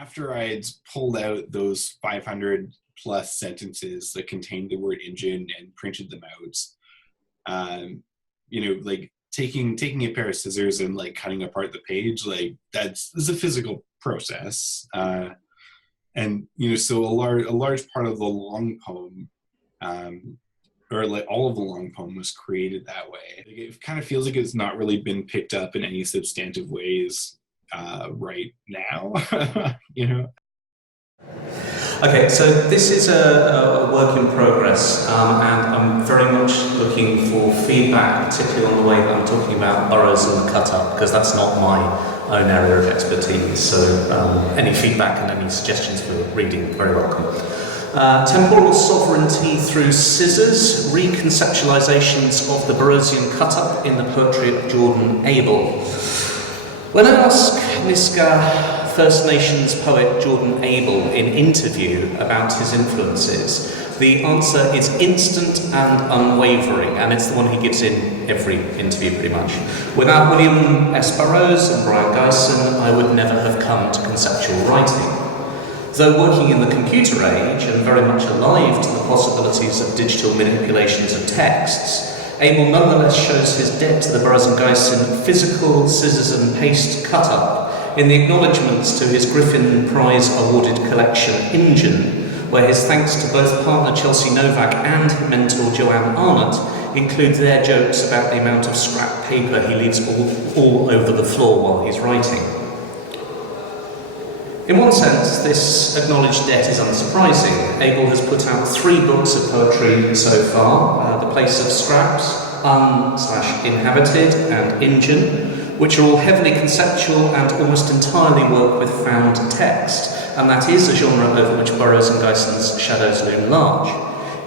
after I'd pulled out those 500 plus sentences that contained the word engine and printed them out, you know, like taking a pair of scissors and like cutting apart the page, like that's a physical process. And you know, so a large part of the long poem, or like all of the long poem, was created that way. It kind of feels like it's not really been picked up in any substantive ways right now, you know. Okay, so this is a work in progress, and I'm very much looking for feedback, particularly on the way that I'm talking about Burroughs and the cut-up, because that's not my own area of expertise. So any feedback and any suggestions for reading, very welcome. Temporal Sovereignty Through Scissors, Reconceptualizations of the Burroughsian Cut-up in the Poetry of Jordan Abel. When I ask Niska First Nations poet Jordan Abel in interview about his influences, the answer is instant and unwavering, and it's the one he gives in every interview pretty much. Without William S. Burroughs and Brian Gyson, I would never have come to conceptual writing. Though working in the computer age and very much alive to the possibilities of digital manipulations of texts, Abel nonetheless shows his debt to the Burroughs and Gyson physical scissors and paste cut-up in the acknowledgements to his Griffin Prize awarded collection Engine, where his thanks to both partner Chelsea Novak and mentor Joanne Arnott include their jokes about the amount of scrap paper he leaves all over the floor while he's writing. In one sense, this acknowledged debt is unsurprising. Abel has put out 3 books of poetry so far, The Place of Scraps, Inhabited, and Engine, which are all heavily conceptual and almost entirely work with found text, and that is a genre over which Burroughs and Gyson's shadows loom large.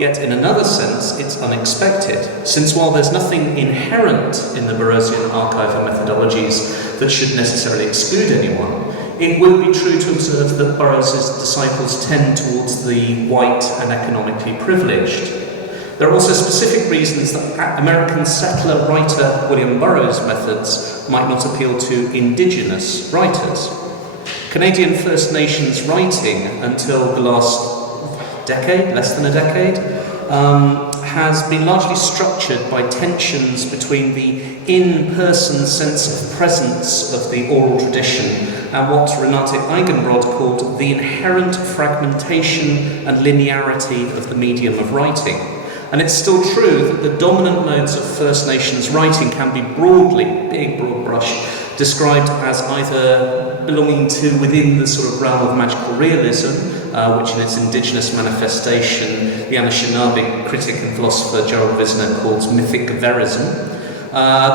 Yet in another sense, it's unexpected, since while there's nothing inherent in the Burroughsian archive and methodologies that should necessarily exclude anyone, it would be true to observe that Burroughs' disciples tend towards the white and economically privileged. There are also specific reasons that American settler writer William Burroughs' methods might not appeal to indigenous writers. Canadian First Nations writing until the last decade, less than a decade, has been largely structured by tensions between the in-person sense of presence of the oral tradition and what Renate Eigenbrod called the inherent fragmentation and linearity of the medium of writing. And it's still true that the dominant modes of First Nations writing can be broadly, big broad brush, described as either belonging to within the sort of realm of magical realism, which in its indigenous manifestation, the Anishinaabe critic and philosopher Gerald Visner calls mythic verism.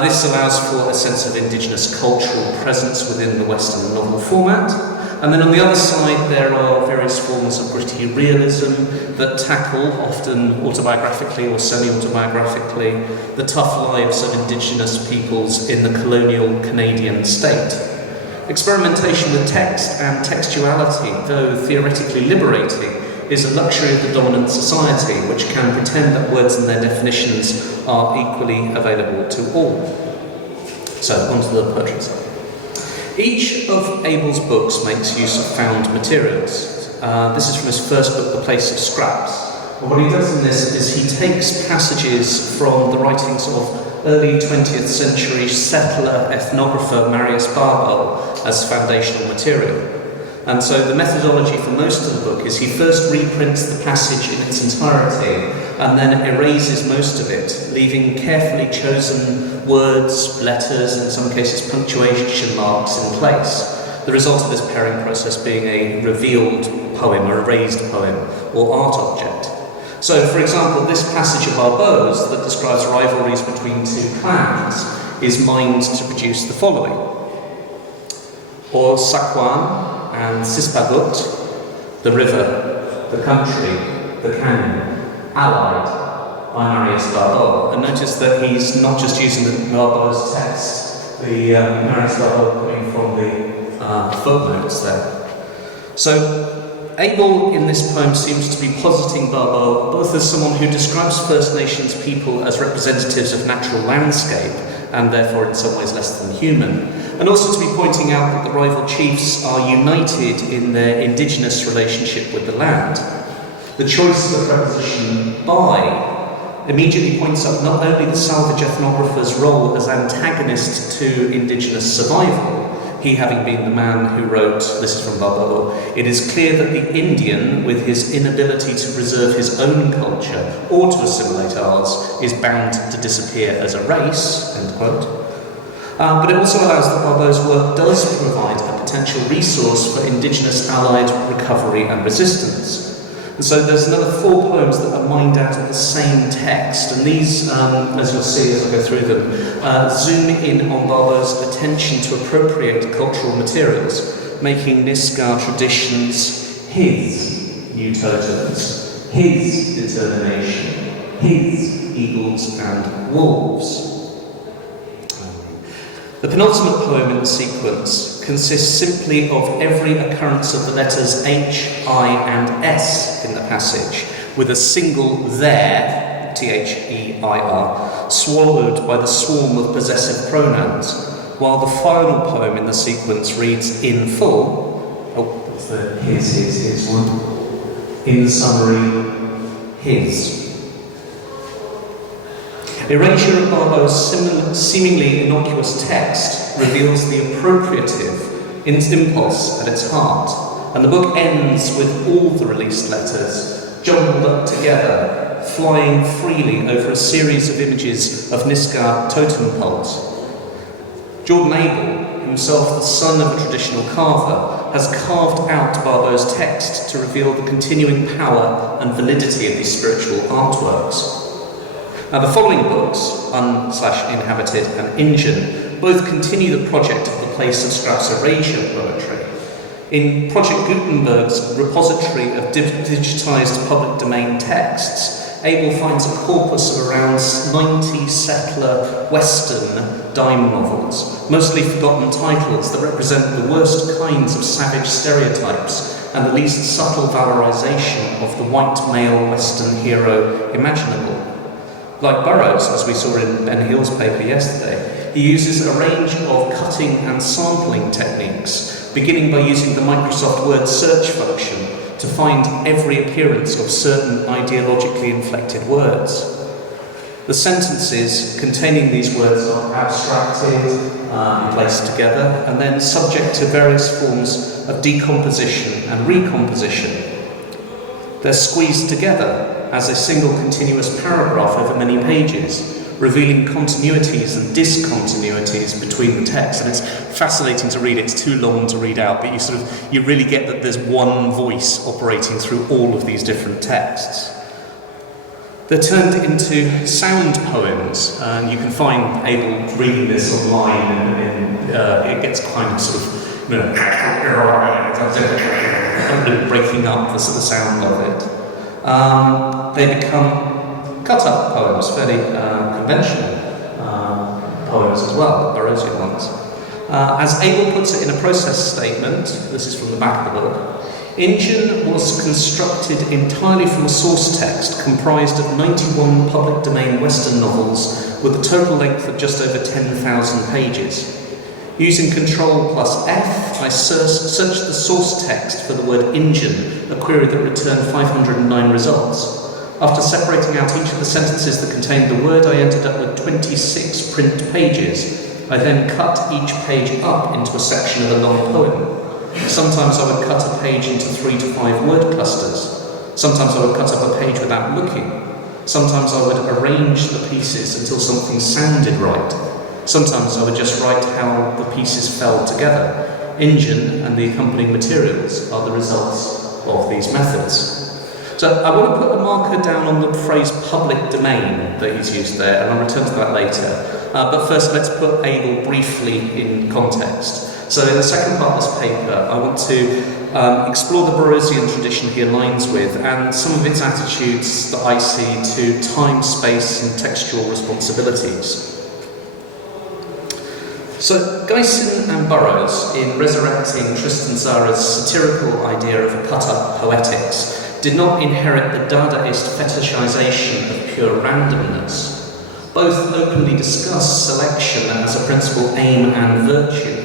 This allows for a sense of indigenous cultural presence within the Western novel format. And then on the other side, there are various forms of gritty realism that tackle, often autobiographically or semi-autobiographically, the tough lives of Indigenous peoples in the colonial Canadian state. Experimentation with text and textuality, though theoretically liberating, is a luxury of the dominant society, which can pretend that words and their definitions are equally available to all. So, onto the poetry side. Each of Abel's books makes use of found materials. This is from his first book, The Place of Scraps. And what he does in this is he takes passages from the writings of early 20th century settler ethnographer Marius Barbel as foundational material. And so the methodology for most of the book is he first reprints the passage in its entirety and then erases most of it, leaving carefully chosen words, letters, in some cases punctuation marks in place. The result of this pairing process being a revealed poem, or erased poem, or art object. So, for example, this passage of Barbeau's that describes rivalries between 2 clans is mined to produce the following. Or Sakwan and Sispagut, the river, the country, the canyon, allied by Marius Barbeau. And notice that he's not just using Barbeau's text, the Marius Barbeau coming from the footnotes there. So Abel in this poem seems to be positing Barbeau both as someone who describes First Nations people as representatives of natural landscape and therefore in some ways less than human, and also to be pointing out that the rival chiefs are united in their indigenous relationship with the land. The choice of the preposition by immediately points up not only the salvage ethnographer's role as antagonist to indigenous survival, he having been the man who wrote, this is from Burroughs, it is clear that the Indian, with his inability to preserve his own culture or to assimilate ours, is bound to disappear as a race, end quote. But it also allows that Burroughs' work does provide a potential resource for indigenous allied recovery and resistance. And so there's another 4 poems that are mined out of the same text, and these, as you'll see as I go through them, zoom in on Burroughs' attention to appropriate cultural materials, making Nisga'a traditions his new totems, his determination, his eagles and wolves. The penultimate poem in the sequence consists simply of every occurrence of the letters H, I and S in the passage, with a single there, T-H-E-I-R, swallowed by the swarm of possessive pronouns, while the final poem in the sequence reads in full, oh, that's the his one, in summary, his. Erasure of Burroughs' seemingly innocuous text reveals the appropriative impulse at its heart, and the book ends with all the released letters jumbled up together, flying freely over a series of images of Nisga'a totem poles. Jordan Abel, himself the son of a traditional carver, has carved out Burroughs' text to reveal the continuing power and validity of these spiritual artworks. Now, the following books, Inhabited and Injun, both continue the project of the Place of Scraps Erasure poetry. In Project Gutenberg's repository of digitised public domain texts, Abel finds a corpus of around 90 settler Western dime novels, mostly forgotten titles that represent the worst kinds of savage stereotypes and the least subtle valorisation of the white male Western hero imaginable. Like Burroughs, as we saw in Ben Hill's paper yesterday, he uses a range of cutting and sampling techniques, beginning by using the Microsoft Word search function to find every appearance of certain ideologically inflected words. The sentences containing these words are abstracted, placed together, and then subject to various forms of decomposition and recomposition. They're squeezed together as a single continuous paragraph over many pages, revealing continuities and discontinuities between the texts. And it's fascinating to read. It's too long to read out, but you really get that there's one voice operating through all of these different texts. They're turned into sound poems, and you can find Abel reading this online, and it gets kind of sort of, breaking up the sound of it. They become cut-up poems, fairly conventional poems as well, Burroughsian ones. As Abel puts it in a process statement, this is from the back of the book, Injun was constructed entirely from a source text comprised of 91 public domain Western novels with a total length of just over 10,000 pages. Using Ctrl+F, I searched the source text for the word Injun, a query that returned 509 results. After separating out each of the sentences that contained the word, I ended up with 26 print pages. I then cut each page up into a section of a long poem. Sometimes I would cut a page into 3 to 5 word clusters. Sometimes I would cut up a page without looking. Sometimes I would arrange the pieces until something sounded right. Sometimes I would just write how the pieces fell together. Injun and the accompanying materials are the results of these methods. So I want to put a marker down on the phrase public domain that he's used there, and I'll return to that later. But first, let's put Abel briefly in context. So in the second part of this paper, I want to explore the Burroughsian tradition he aligns with and some of its attitudes that I see to time, space, and textual responsibilities. So Guyson and Burroughs, in resurrecting Tristan Tzara's satirical idea of cut-up poetics, did not inherit the Dadaist fetishization of pure randomness. Both openly discuss selection as a principal aim and virtue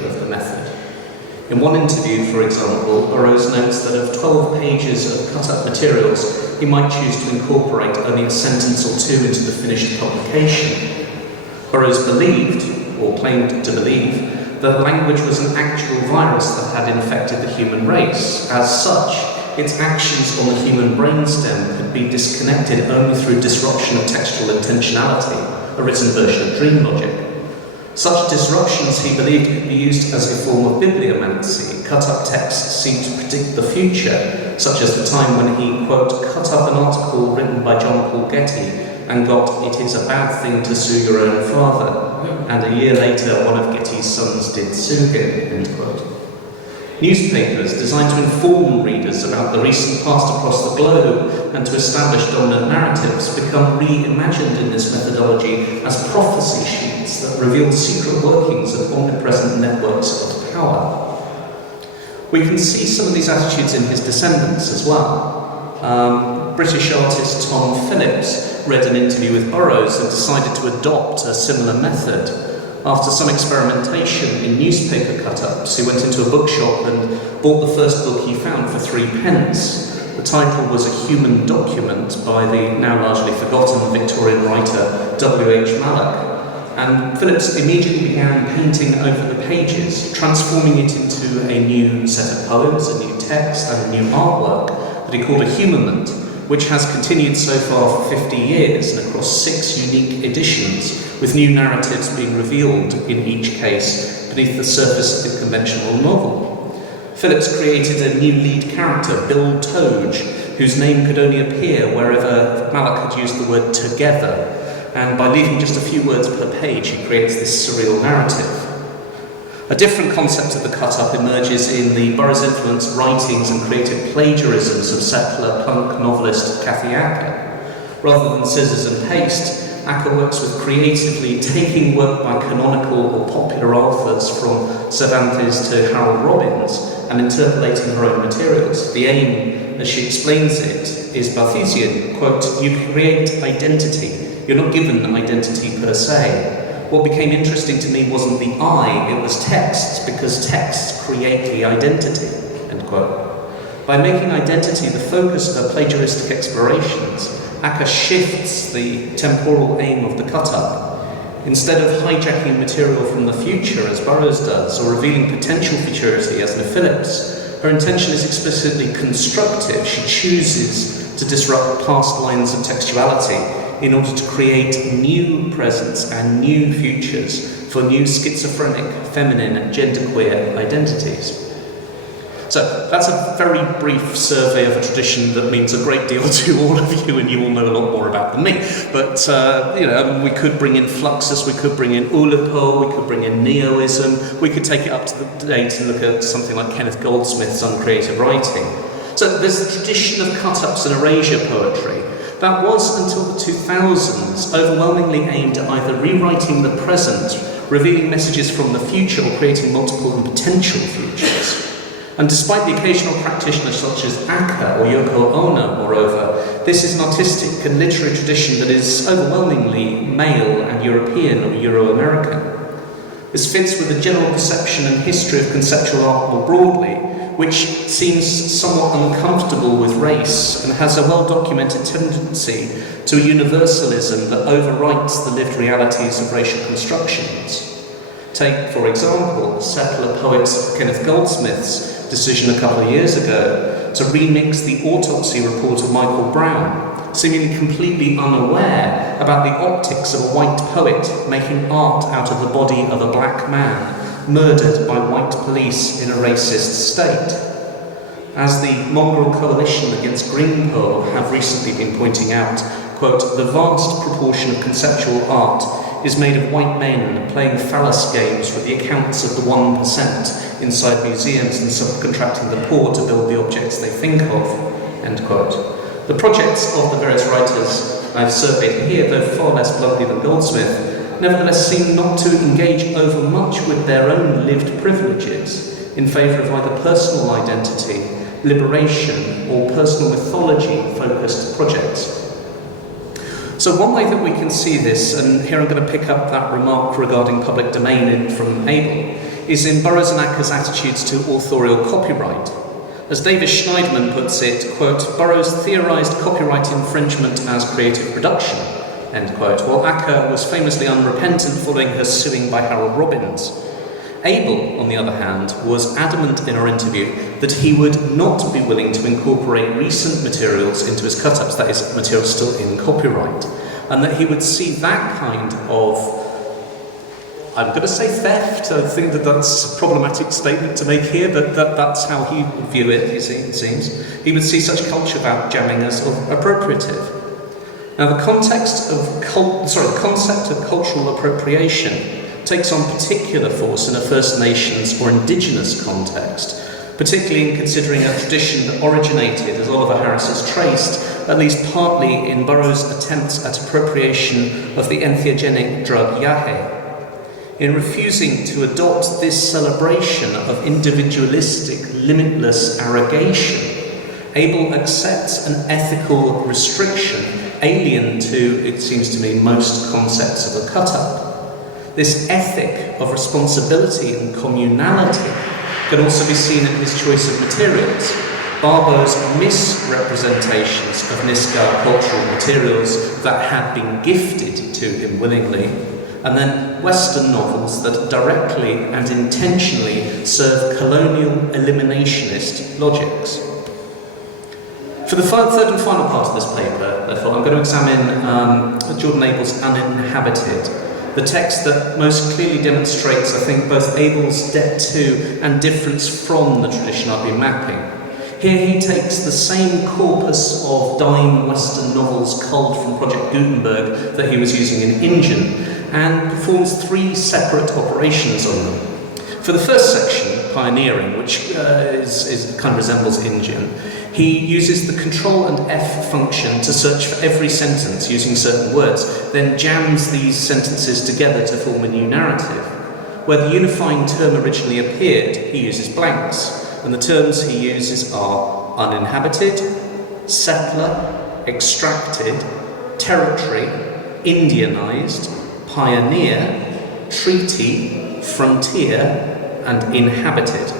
In one interview, for example, Burroughs notes that of 12 pages of cut-up materials, he might choose to incorporate only a sentence or two into the finished publication. Burroughs believed, or claimed to believe, that language was an actual virus that had infected the human race. As such, its actions on the human brainstem could be disconnected only through disruption of textual intentionality, a written version of dream logic. Such disruptions, he believed, could be used as a form of bibliomancy. Cut-up texts seem to predict the future, such as the time when he, quote, cut up an article written by John Paul Getty and got "It is a bad thing to sue your own father," and a year later one of Getty's sons did sue him, end quote. Newspapers designed to inform readers about the recent past across the globe and to establish dominant narratives become reimagined in this methodology as prophecy sheets that reveal secret workings of omnipresent networks of power. We can see some of these attitudes in his descendants as well. British artist Tom Phillips read an interview with Burroughs and decided to adopt a similar method. After some experimentation in newspaper cut-ups, he went into a bookshop and bought the first book he found for 3p. The title was A Human Document by the now largely forgotten Victorian writer W.H. Mallock, and Phillips immediately began painting over the pages, transforming it into a new set of poems, a new text, and a new artwork that he called a humament, which has continued so far for 50 years and across 6 unique editions, with new narratives being revealed in each case beneath the surface of the conventional novel. Phillips created a new lead character, Bill Toge, whose name could only appear wherever Mallock had used the word together, and by leaving just a few words per page, he creates this surreal narrative. A different concept of the cut-up emerges in the Burroughs-influenced writings and creative plagiarisms of settler punk novelist Kathy Acker. Rather than scissors and paste, Acker works with creatively taking work by canonical or popular authors from Cervantes to Harold Robbins and interpolating her own materials. The aim, as she explains it, is Burroughsian, quote, "You create identity. You're not given identity per se. What became interesting to me wasn't the I, it was texts, because texts create the identity," end quote. By making identity the focus of her plagiaristic explorations, Acker shifts the temporal aim of the cut-up. Instead of hijacking material from the future, as Burroughs does, or revealing potential futurity, as in Phillips, her intention is explicitly constructive. She chooses to disrupt past lines of textuality in order to create new presents and new futures for new schizophrenic, feminine, and genderqueer identities. So that's a very brief survey of a tradition that means a great deal to all of you, and you will know a lot more about than me. But we could bring in Fluxus, we could bring in Oulipo, we could bring in Neoism, we could take it up to the date and look at something like Kenneth Goldsmith's uncreative writing. So there's a tradition of cut-ups and erasure poetry that was, until the 2000s, overwhelmingly aimed at either rewriting the present, revealing messages from the future, or creating multiple and potential futures. And despite the occasional practitioner such as Acker or Yoko Ono, moreover, this is an artistic and literary tradition that is overwhelmingly male and European or Euro-American. This fits with the general perception and history of conceptual art more broadly, which seems somewhat uncomfortable with race and has a well-documented tendency to a universalism that overwrites the lived realities of racial constructions. Take, for example, settler poet Kenneth Goldsmith's decision a couple of years ago to remix the autopsy report of Michael Brown, seemingly completely unaware about the optics of a white poet making art out of the body of a black man murdered by white police in a racist state. As the Mongrel Coalition against Green Pearl have recently been pointing out, quote, "The vast proportion of conceptual art is made of white men playing phallus games with the accounts of the 1% inside museums and subcontracting the poor to build the objects they think of," end quote. The projects of the various writers I've surveyed here, though far less bluntly than Goldsmith, nevertheless seem not to engage overmuch with their own lived privileges in favour of either personal identity, liberation, or personal mythology-focused projects. So one way that we can see this, and here I'm going to pick up that remark regarding public domain from Abel, is in Burroughs and Acker's attitudes to authorial copyright. As Davis Schneidman puts it, quote, Burroughs theorised copyright infringement as creative production, end quote, while Acker was famously unrepentant following her suing by Harold Robbins. Abel, on the other hand, was adamant in our interview that he would not be willing to incorporate recent materials into his cut-ups, that is, materials still in copyright, and that he would see that kind of, I'm going to say theft. I think that that's a problematic statement to make here, but that's how he would view it, it seems. He would see such culture about jamming as appropriative. Now, the concept of cultural appropriation takes on particular force in a First Nations or Indigenous context, particularly in considering a tradition that originated, as Oliver Harris has traced, at least partly in Burroughs' attempts at appropriation of the entheogenic drug yahe. In refusing to adopt this celebration of individualistic, limitless arrogation, Abel accepts an ethical restriction alien to, it seems to me, most concepts of a cut-up. This ethic of responsibility and communality can also be seen in his choice of materials. Barbo's misrepresentations of Nisga'a cultural materials that had been gifted to him willingly, and then Western novels that directly and intentionally serve colonial eliminationist logics. For the third and final part of this paper, therefore, I'm going to examine Jordan Abel's Uninhabited, the text that most clearly demonstrates, I think, both Abel's debt to and difference from the tradition I've been mapping. Here he takes the same corpus of dime Western novels culled from Project Gutenberg that he was using in Injun and performs three separate operations on them. For the first section, Pioneering, which kind of resembles Injun, he uses the Control and F function to search for every sentence using certain words, then jams these sentences together to form a new narrative. Where the unifying term originally appeared, he uses blanks, and the terms he uses are uninhabited, settler, extracted, territory, Indianized, pioneer, treaty, frontier, and inhabited.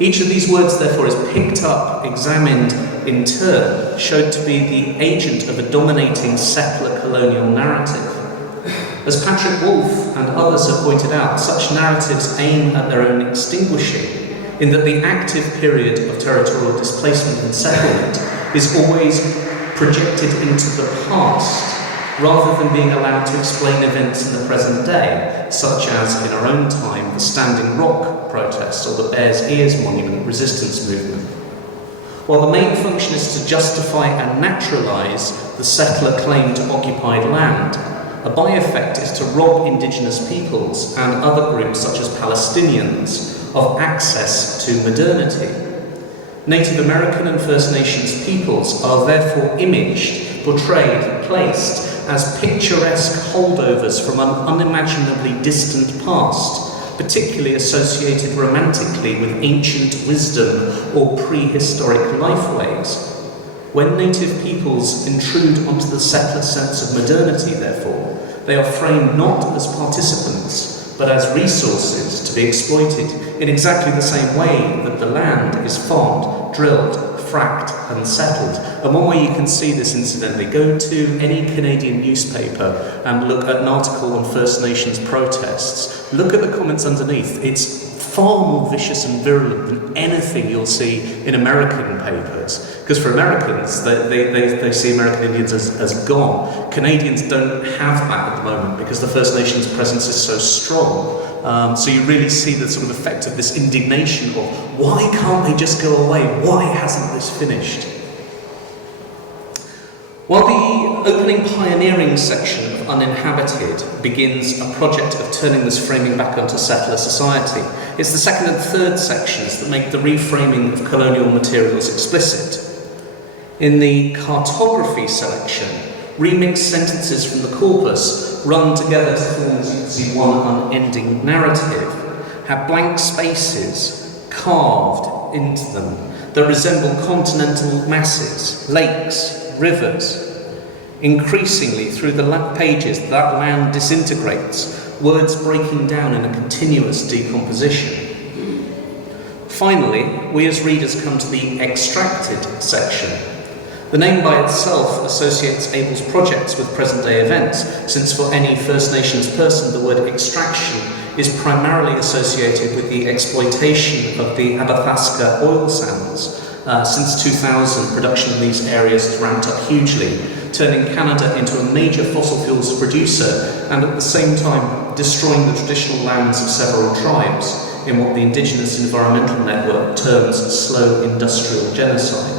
Each of these words, therefore, is picked up, examined in turn, showed to be the agent of a dominating settler colonial narrative. As Patrick Wolfe and others have pointed out, such narratives aim at their own extinguishing, in that the active period of territorial displacement and settlement is always projected into the past, rather than being allowed to explain events in the present day, such as, in our own time, the Standing Rock protests or the Bears Ears Monument resistance movement. While the main function is to justify and naturalise the settler claim to occupied land, a by-effect is to rob indigenous peoples and other groups such as Palestinians of access to modernity. Native American and First Nations peoples are therefore imaged, portrayed, placed as picturesque holdovers from an unimaginably distant past, particularly associated romantically with ancient wisdom or prehistoric lifeways. When native peoples intrude onto the settler sense of modernity, therefore, they are framed not as participants, but as resources to be exploited in exactly the same way that the land is farmed, drilled, fracked and settled. And one way you can see this, incidentally, go to any Canadian newspaper and look at an article on First Nations protests. Look at the comments underneath. It's far more vicious and virulent than anything you'll see in American papers. Because for Americans, they see American Indians as gone. Canadians don't have that at the moment because the First Nations presence is so strong. So you really see the sort of effect of this indignation of, why can't they just go away? Why hasn't this finished? While the opening pioneering section of Uninhabited begins a project of turning this framing back onto settler society, it's the second and third sections that make the reframing of colonial materials explicit. In the cartography selection, remixed sentences from the corpus run together to form, as you can see, one unending narrative, have blank spaces carved into them that resemble continental masses, lakes, rivers. Increasingly, through the pages, that land disintegrates, words breaking down in a continuous decomposition. Finally, we as readers come to the extracted section. The name by itself associates Abel's projects with present-day events, since for any First Nations person the word extraction is primarily associated with the exploitation of the Athabasca oil sands. Since 2000, production in these areas has ramped up hugely, turning Canada into a major fossil fuels producer and at the same time destroying the traditional lands of several tribes in what the Indigenous Environmental Network terms slow industrial genocide.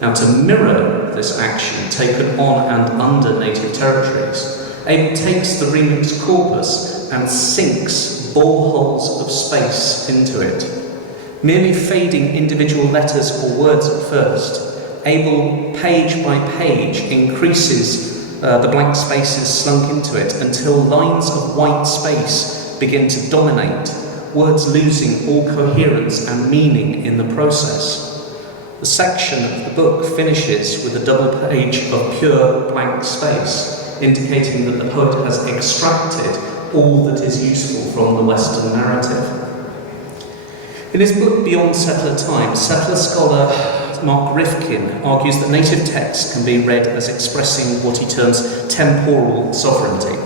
Now, to mirror this action taken on and under native territories, Abel takes the remix corpus and sinks boreholes of space into it. Merely fading individual letters or words at first, Abel, page by page, increases the blank spaces slunk into it until lines of white space begin to dominate, words losing all coherence and meaning in the process. The section of the book finishes with a double page of pure blank space, indicating that the poet has extracted all that is useful from the Western narrative. In his book Beyond Settler Times, settler scholar Mark Rifkin argues that native texts can be read as expressing what he terms temporal sovereignty.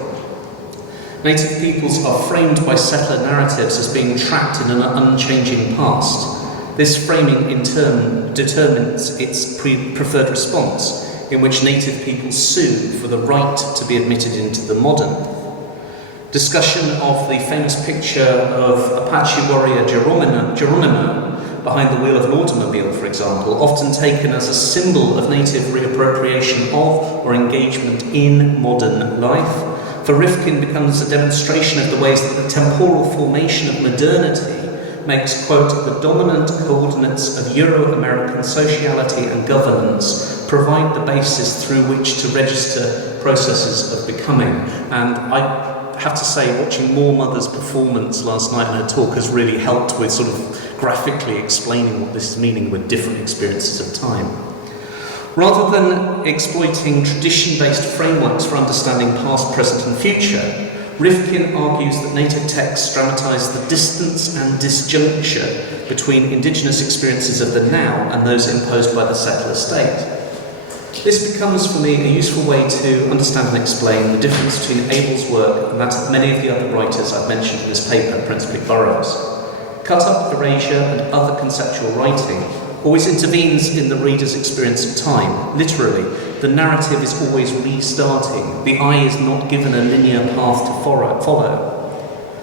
Native peoples are framed by settler narratives as being trapped in an unchanging past. This framing in turn determines its preferred response, in which native peoples sue for the right to be admitted into the modern. Discussion of the famous picture of Apache warrior Geronimo behind the wheel of an automobile, for example, often taken as a symbol of native reappropriation of or engagement in modern life, for Rifkin becomes a demonstration of the ways that the temporal formation of modernity makes, quote, the dominant coordinates of Euro-American sociality and governance provide the basis through which to register processes of becoming. And I have to say, watching Moore Mother's performance last night in her talk has really helped with sort of graphically explaining what this is meaning with different experiences of time. Rather than exploiting tradition-based frameworks for understanding past, present and future, Rifkin argues that native texts dramatise the distance and disjuncture between Indigenous experiences of the now and those imposed by the settler state. This becomes for me a useful way to understand and explain the difference between Abel's work and that of many of the other writers I've mentioned in this paper, principally Burroughs. Cut-up, erasure and other conceptual writing always intervenes in the reader's experience of time. Literally, the narrative is always restarting. The eye is not given a linear path to follow.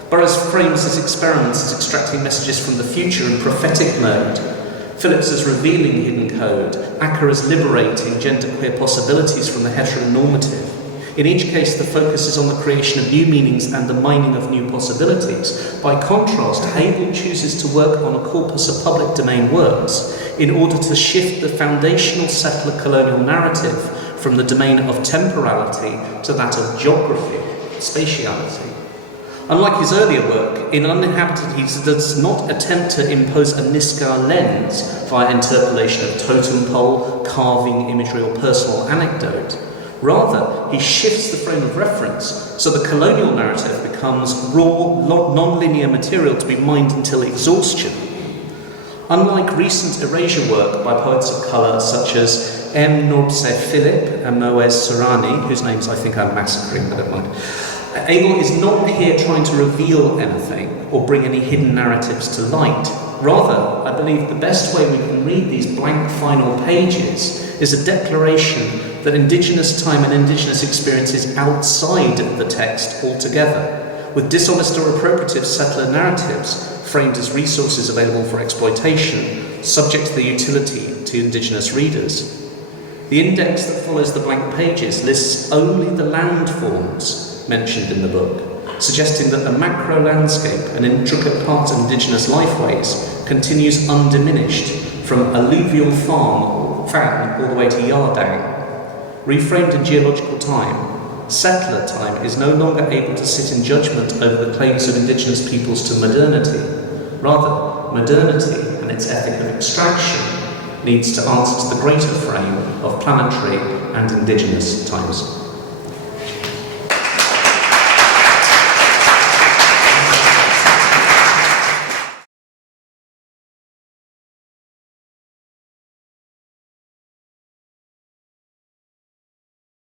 Burroughs frames his experiments as extracting messages from the future in prophetic mode, Phillips as revealing hidden code, Acker as liberating genderqueer possibilities from the heteronormative. In each case, the focus is on the creation of new meanings and the mining of new possibilities. By contrast, Abel chooses to work on a corpus of public domain works in order to shift the foundational settler colonial narrative from the domain of temporality to that of geography, spatiality. Unlike his earlier work, in Inhabited he does not attempt to impose a Niska lens via interpolation of totem pole, carving imagery or personal anecdote. Rather, he shifts the frame of reference so the colonial narrative becomes raw, non-linear material to be mined until exhaustion. Unlike recent erasure work by poets of colour such as M. Norbse Philip and Moez Sorani, whose names I think I'm massacring, but I don't mind, Abel is not here trying to reveal anything or bring any hidden narratives to light. Rather, I believe the best way we can read these blank final pages is a declaration that Indigenous time and Indigenous experience is outside the text altogether, with dishonest or appropriative settler narratives framed as resources available for exploitation, subject to the utility to Indigenous readers. The index that follows the blank pages lists only the landforms mentioned in the book, suggesting that the macro landscape and intricate parts of Indigenous lifeways continues undiminished from alluvial fan all the way to Yardang. Reframed in geological time, settler time is no longer able to sit in judgment over the claims of Indigenous peoples to modernity. Rather, modernity and its ethic of extraction needs to answer to the greater frame of planetary and Indigenous times.